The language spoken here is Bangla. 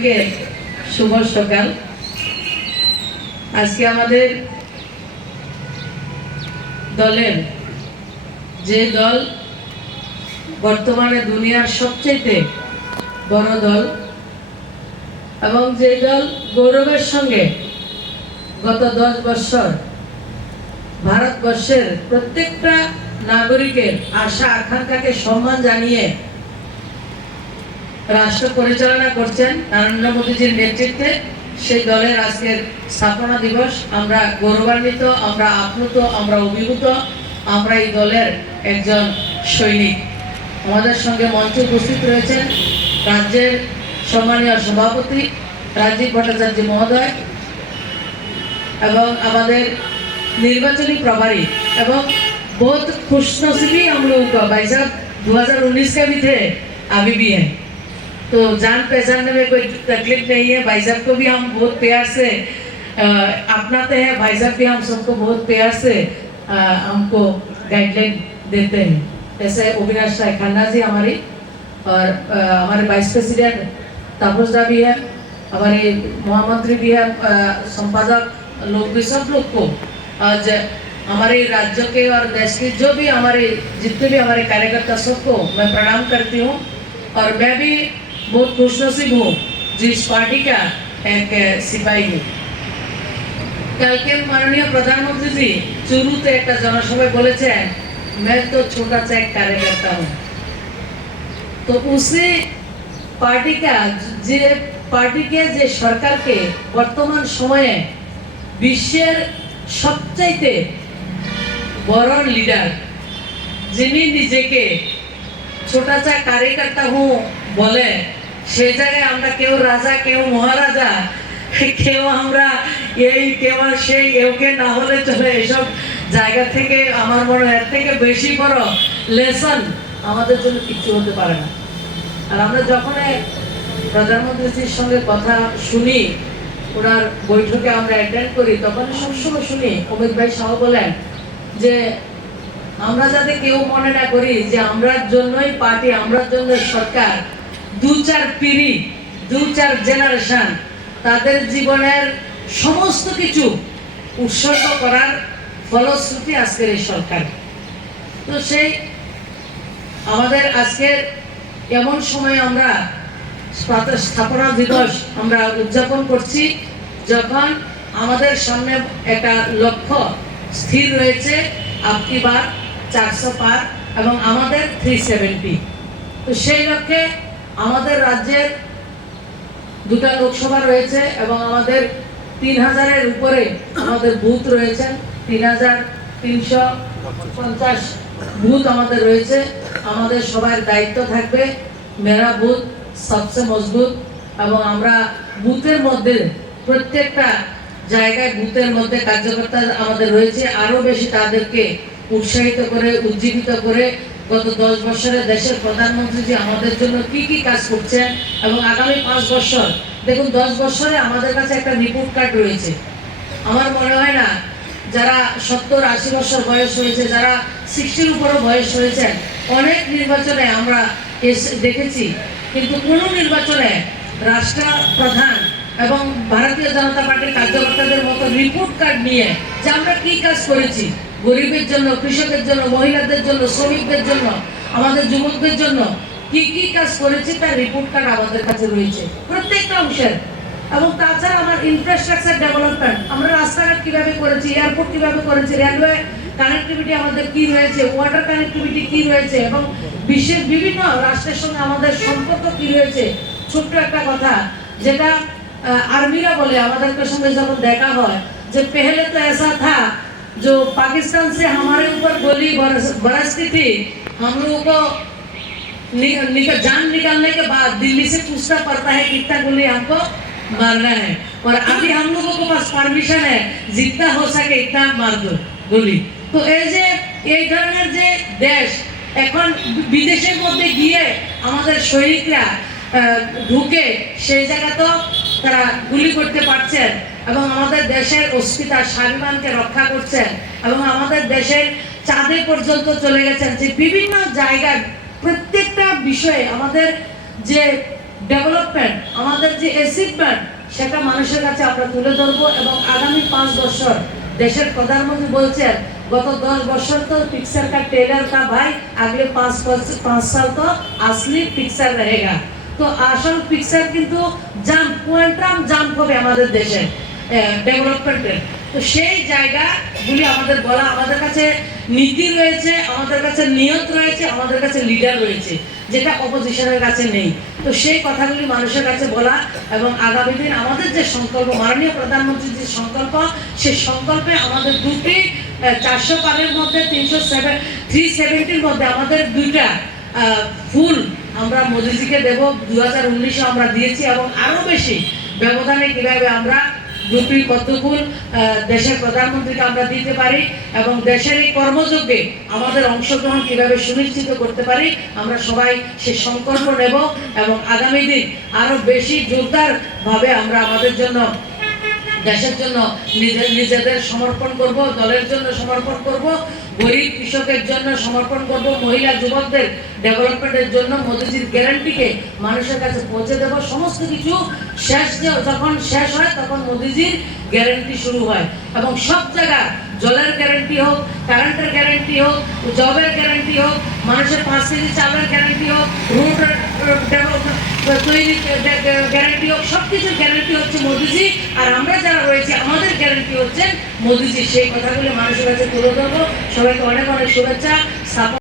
সবাইকে শুভ সকাল। আজকে আমাদের দলের যে দল বর্তমানে দুনিয়ার সবচেয়ে বড় দল এবং যে দল গৌরবের সঙ্গে গত 10 বছর ভারতবর্ষের প্রত্যেকটা নাগরিকের আশা আকাঙ্ক্ষাকে সম্মান জানিয়ে রাষ্ট্র পরিচালনা করছেন নরেন্দ্র মোদীজির নেতৃত্বে, সেই দলের আজকের স্থাপনা দিবস। আমরা গৌরবান্বিত, আমরা আপ্লুত, আমরা অভিভূত। আমরা এই দলের একজন সৈনিক। আমাদের সঙ্গে মঞ্চে উপস্থিত রয়েছেন রাজ্যের সম্মানীয় সভাপতি রাজীব ভট্টাচার্য মহোদয় এবং আমাদের निर्वाचनी प्रभारी एवं बहुत खुशनसीबी हम लोगों का भाई साहब 2019 का भी थे, अभी भी हैं, तो जान पहचानने में कोई तकलीफ नहीं है। भाई साहब को भी हम बहुत प्यार से अपनाते हैं, भाई साहब भी हम सबको बहुत प्यार से हमको गाइडलाइन देते हैं। जैसे अविनाश राय खन्ना जी हमारी और हमारे वाइस प्रेसिडेंट तापसदा भी है, हमारे महामंत्री भी है, संपादक लोग भी, सब लोग को आज हमारे राज्य के और देश के जो भी हमारे जितने भी हमारे कार्यकर्ता सबको मैं प्रणाम करती हूँ। और मैं भी बहुत खुशनसीब हूँ जिस पार्टी का एक सिपाही हूँ। कल के माननीय प्रधानमंत्री जी चुरुते एक जनसभा बोले मैं तो छोटा सा एक कार्यकर्ता हूँ, तो उसी पार्टी का जे पार्टी के जे सरकार के वर्तमान समय विश्वेर सबचाइते बड़ लिडार जिनी निजेके छोटा सा कार्यकर्ता हूँ बोले से जगह আমরা কেউ রাজা কেউ মহারাজা কেউ আমরা এই কেউ সেই এওকে না হলে চলে, এসব জায়গা থেকে আমার মনে হয় এর থেকে বেশি বড় লেসন আমাদের জন্য কিছু হতে পারে না। আর আমরা যখন প্রধানমন্ত্রীর সঙ্গে কথা শুনি, ওনার বৈঠকে আমরা অ্যাটেন্ড করি, তখন সবসময় শুনি অমিত ভাই সহ বলেন যে আমরা যাতে কেউ মনে না করি যে আমরার জন্যই পার্টি, আমরার জন্য সরকার, 2-4 পিঢ়ি 2-4 জেনারেশন তাদের জীবনের সমস্ত কিছু উৎসর্গ করার ফলশ্রুতি আজকের এই সরকার। তো সেই আমাদের আজকের এমন সময় আমরা স্থাপনা দিবস আমরা উদযাপন করছি যখন আমাদের সামনে একটা লক্ষ্য স্থির রয়েছে, আপকি বার 400 পার এবং আমাদের 370। তো সেই লক্ষ্যে আমাদের রাজ্যের 2টা লোকসভা রয়েছে এবং আমাদের 3000-এর উপরে আমাদের বুথ রয়েছেন, 3350 বুথ আমাদের রয়েছে। আমাদের সবার দায়িত্ব থাকবে মেরা বুথ সবচেয়ে মজবুত, এবং আমরা বুথের মধ্যে প্রত্যেকটা জায়গায় বুথের মধ্যে কার্যকর্তা আমাদের রয়েছে, আরো বেশি তাদেরকে উৎসাহিত করে উজ্জীবিত করে গত 10 বছরে দেশের প্রধানমন্ত্রী যে আমাদের জন্য কি কি কাজ করছেন এবং আগামী 5 বছর দেখুন, 10 বছরে আমাদের কাছে একটা রিপোর্ট কার্ড রয়েছে। আমার মনে হয় না যারা 70-80 বছর বয়স হয়েছে, যারা 60-র উপরও বয়স হয়েছেন, অনেক নির্বাচনে আমরা দেখেছি, কিন্তু কোনো নির্বাচনে রাষ্ট্রপ্রধান এবং ভারতীয় জনতা পার্টির কার্যকর্তাদের মতো রিপোর্ট কার্ড নিয়ে যে আমরা কি কাজ করেছি গরিবের জন্য, কৃষকের জন্য, মহিলাদের জন্য, শ্রমিকদের জন্য, আমাদের যুবকদের জন্য কি কি কাজ করেছি তার রিপোর্ট কার্ড আমাদের কাছে রয়েছে প্রত্যেকটা অংশের। এবং তাছাড়া আমার ইনফ্রাস্ট্রাকচার ডেভেলপমেন্ট, আমরা রাস্তাঘাট কিভাবে করেছি, এয়ারপোর্ট কিভাবে করেছি, রেলওয়ে কানেক্টিভিটি আমাদের কি রয়েছে, ওয়াটার কানেক্টিভিটি কি রয়েছে, এবং বিশ্বের বিভিন্ন রাষ্ট্রের সঙ্গে আমাদের সম্পর্ক কি রয়েছে। ছোট্ট একটা কথা যেটা আর্মিরা বলে আমাদের সঙ্গে যখন দেখা হয় যে पहले तो ऐसा था जो पाकिस्तान से हमारे ऊपर गोली बरसती थी, हम लोगों को जान निकालने के बाद दिल्ली से पूछना पड़ता है कितना गोली हमको मारना है, और अभी हम लोगों के पास परमिशन है जितना हो सके इतना मार दो गोली। तो এই ধরনের যে দেশ এখন বিদেশের মধ্যে গিয়ে আমাদের সৈনিকরা ঢুকে সেই জায়গা তো তারা গুলি করতে পারছেন এবং আমাদের দেশের অস্মিতা স্বাভিমানকে রক্ষা করছেন এবং আমাদের দেশের চাঁদে পর্যন্ত চলে গেছেন। যে বিভিন্ন জায়গায় প্রত্যেকটা বিষয়ে আমাদের যে ডেভেলপমেন্ট, আমাদের যে অ্যাচিভমেন্ট, সেটা মানুষের কাছে আমরা তুলে ধরবো। এবং আগামী 5 বছর দেশের প্রধানমন্ত্রী বলছেন गत 10 वर्ष तो पिक्चर का ट्रेलर था भाई, अगले 5 साल तो असली पिक्चर रहेगा। तो আসল পিকচার কিন্তু জাম্প, কোয়ান্টাম জাম্প হবে আমাদের দেশে ডেভেলপমেন্টের। তো সেই জায়গাগুলি আমাদের বলা, আমাদের কাছে নীতি রয়েছে, আমাদের কাছে নিয়ত রয়েছে, আমাদের কাছে লিডার রয়েছে, যেটা অপোজিশনের কাছে নেই। তো সেই কথাগুলি মানুষের কাছে বলা এবং আগামী দিন আমাদের যে সংকল্প, মাননীয় প্রধানমন্ত্রীর যে সংকল্প, সেই সংকল্পে আমাদের দুটি 400 পারের মধ্যে 370-র মধ্যে আমাদের দুইটা ফুল আমরা মোদিজিকে দেব। 2019-এ আমরা দিয়েছি এবং আরো বেশি ব্যবধানে কিভাবে আমরা দুটি পদ্মফুল দেশের প্রধানমন্ত্রীকে আমরা দিতে পারি এবং দেশের এই কর্মযজ্ঞে আমাদের অংশগ্রহণ কিভাবে সুনিশ্চিত করতে পারি, আমরা সবাই সে সংকল্প নেব এবং আগামী দিন আরো বেশি জোরদার ভাবে আমরা আমাদের জন্য, দেশের জন্য নিজেদের সমর্পণ করব, দলের জন্য সমর্পণ করব, গরিব কৃষকের জন্য সমর্পণ করব, মহিলা যুবকদের ডেভেলপমেন্টের জন্য মোদিজির গ্যারান্টিকে মানুষের কাছে পৌঁছে দেব। সমস্ত কিছু যখন শেষ হয় তখন মোদিজির গ্যারান্টি শুরু হয় এবং সব জায়গায় জলের গ্যারান্টি হোক, কারেন্টের গ্যারান্টি হোক, জবের গ্যারান্টি হোক, মানুষের 5 কেজি চালের গ্যারান্টি হোক, রোড তৈরি গ্যারান্টি হোক, সব কিছুর গ্যারান্টি হচ্ছে মোদিজি। আর আমরা যারা রয়েছে আমাদের গ্যারান্টি হচ্ছে মোদিজি। সেই কথাগুলি মানুষের কাছে তুলে ধরবো। সবাইকে অনেক অনেক শুভেচ্ছা।